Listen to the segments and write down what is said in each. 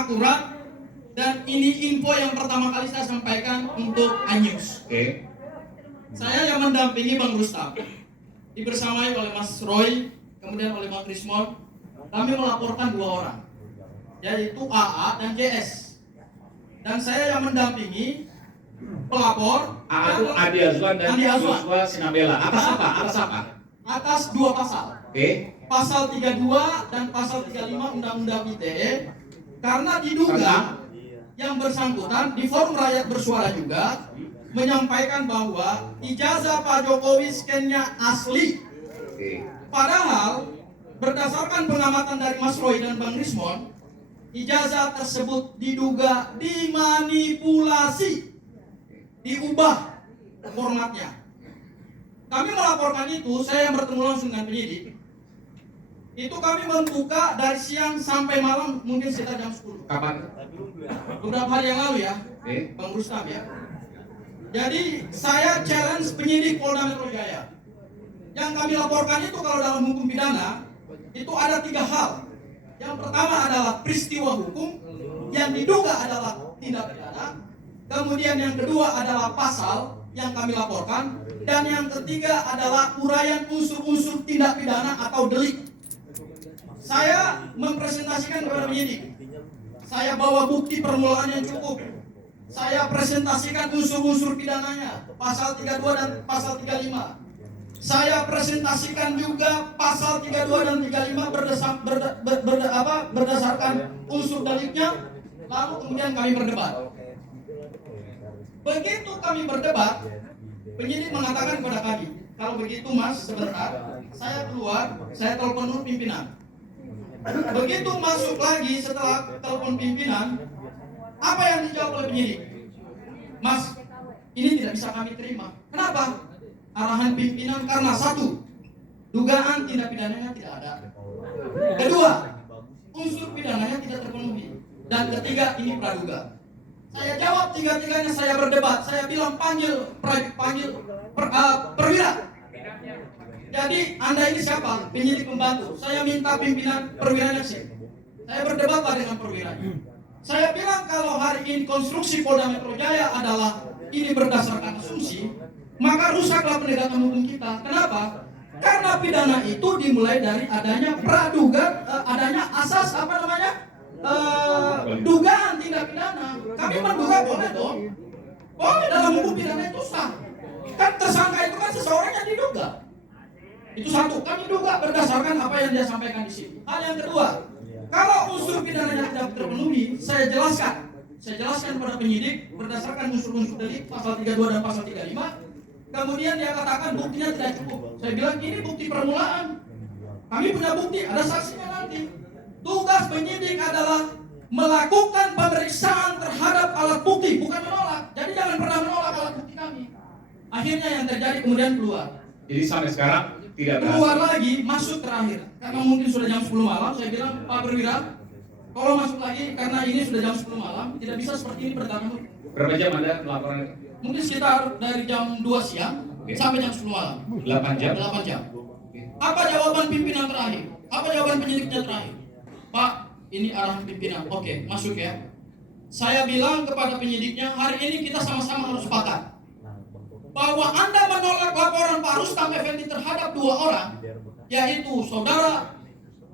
akurat, dan ini info yang pertama kali saya sampaikan untuk iNews. Saya yang mendampingi Bang Rustam, dibersamai oleh Mas Roy, kemudian oleh Bang Krismon. Kami melaporkan 2 orang, yaitu AA dan JS. Dan saya yang mendampingi pelapor. AA itu Adi Azwan dan Joshua Sinambela. Atas apa? Atas 2 pasal. Pasal 32 dan pasal 35 Undang-Undang ITE, karena diduga yang bersangkutan di forum rakyat bersuara juga menyampaikan bahwa ijazah Pak Jokowi scan-nya asli. Padahal berdasarkan pengamatan dari Mas Roy dan Bang Rismon, ijazah tersebut diduga dimanipulasi, diubah formatnya. Kami melaporkan itu, saya yang bertemu langsung dengan penyidik. Itu kami membuka dari siang sampai malam, mungkin sekitar jam 10. Kapan? Beberapa hari yang lalu ya, Bang Rustam ya. Jadi saya challenge penyidik Polda Metro Jaya. Yang kami laporkan itu kalau dalam hukum pidana, itu ada 3 hal. Yang pertama adalah peristiwa hukum, yang diduga adalah tindak pidana. Kemudian yang kedua adalah pasal yang kami laporkan. Dan yang ketiga adalah uraian unsur-unsur tindak pidana atau delik. Saya mempresentasikan kepada penyidik. Saya bawa bukti permulaan yang cukup. Saya presentasikan unsur-unsur pidananya, pasal 32 dan pasal 35. Saya presentasikan juga pasal 32 dan 35 berdasarkan unsur deliknya. Lalu kemudian kami berdebat. Begitu kami berdebat, penyidik mengatakan kepada kami, kalau begitu Mas, sebentar, saya keluar, saya telepon dulu pimpinan. Begitu masuk lagi setelah telepon pimpinan, apa yang dijawab oleh penyidik? Mas, ini tidak bisa kami terima. Kenapa? Arahan pimpinan karena 1, dugaan tindak pidananya tidak ada. 2, unsur pidananya tidak terpenuhi. Dan ketiga, ini praduga. Saya jawab 3-tiganya, saya berdebat. Saya bilang panggil perwira. Jadi Anda ini siapa? Penyidik pembantu. Saya minta pimpinan perwiranya sih. Saya berdebatlah dengan perwira. Saya bilang kalau hari ini konstruksi Polda Metro Jaya adalah ini berdasarkan asumsi, maka rusaklah penegakan hukum kita. Kenapa? Karena pidana itu dimulai dari adanya praduga, adanya asas dugaan tindak pidana. Kami menduga boleh dong. Boleh dalam hukum pidana itu sah. Kan tersangka itu kan seseorang yang diduga. Itu 1, kami duga berdasarkan apa yang dia sampaikan di sini. Hal yang kedua, kalau unsur pidananya tidak terpenuhi, saya jelaskan kepada penyidik berdasarkan unsur-unsur delik pasal 32 dan pasal 35. Kemudian dia katakan buktinya tidak cukup. Saya bilang ini bukti permulaan. Kami punya bukti, ada saksinya nanti. Tugas penyidik adalah melakukan pemeriksaan terhadap alat bukti, bukan menolak. Jadi jangan pernah menolak alat bukti kami. Akhirnya yang terjadi kemudian keluar. Jadi sampai sekarang tidak keluar lagi, masuk terakhir. Karena mungkin sudah jam 10 malam, saya bilang Pak Perwira, kalau masuk lagi karena ini sudah jam 10 malam, tidak bisa seperti ini bertahan. Berapa jam Anda melaporan? Mungkin sekitar dari jam 2 siang sampai jam 10 malam. 8 jam? 8 jam. Apa jawaban pimpinan terakhir? Apa jawaban penyidiknya terakhir? Pak, ini arahan pimpinan. Oke, masuk ya. Saya bilang kepada penyidiknya, hari ini kita sama-sama harus sepakat bahwa Anda menolak laporan Pak Rustam Effendi terhadap 2 orang, yaitu saudara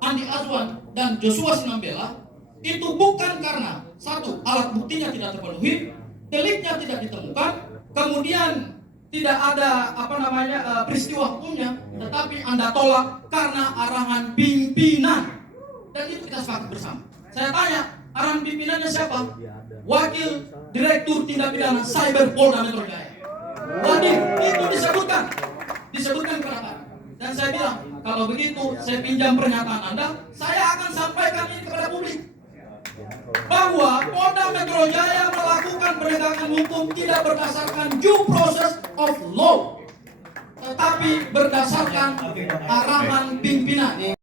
Andi Azwan dan Joshua Sinambela, itu bukan karena 1, alat buktinya tidak terpenuhi, deliknya tidak ditemukan, kemudian tidak ada peristiwa hukumnya, tetapi Anda tolak karena arahan pimpinan. Dan itu kita sepakat bersama. Saya tanya, arahan pimpinannya siapa? Wakil Direktur Tindak Pidana Cyber Polda Metro Jaya. Tadi itu disebutkan kepada kami. Dan saya bilang, kalau begitu saya pinjam pernyataan Anda, saya akan sampaikan ini kepada publik. Bahwa Polda Metro Jaya melakukan penegakan hukum tidak berdasarkan due process of law, tetapi berdasarkan arahan pimpinan.